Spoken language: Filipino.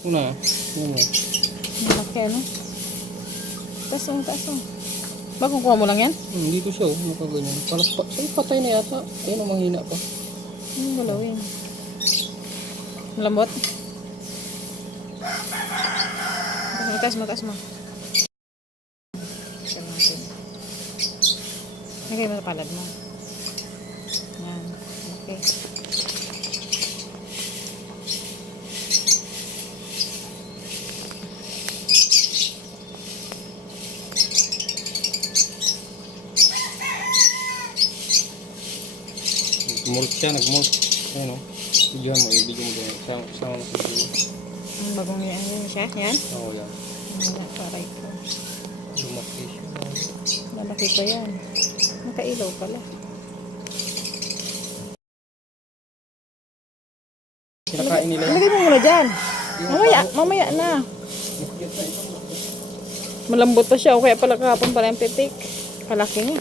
Ito na. Malaki ano? Taas mo. Bagong kuha mo lang yan? Dito siya, mukha ganyan. Patay na yata. Ayun, manghina pa. Galawin. Malambot? Taas mo. Lagay mo sa palad mo. Yan. Okay. Nag-molt siya. Ayun o. Video mo din. Sama mo sa video. Bagong yan siya? Yan? Oo, yan. Para ito. Lumaki siya. Malaki pa yan. Nakailaw pala. Kinakain nila yan. Lagay mo muna dyan. Mamaya na. Malambot pa siya. O kaya pala kahapon pala yung pitik. Kalaki nga.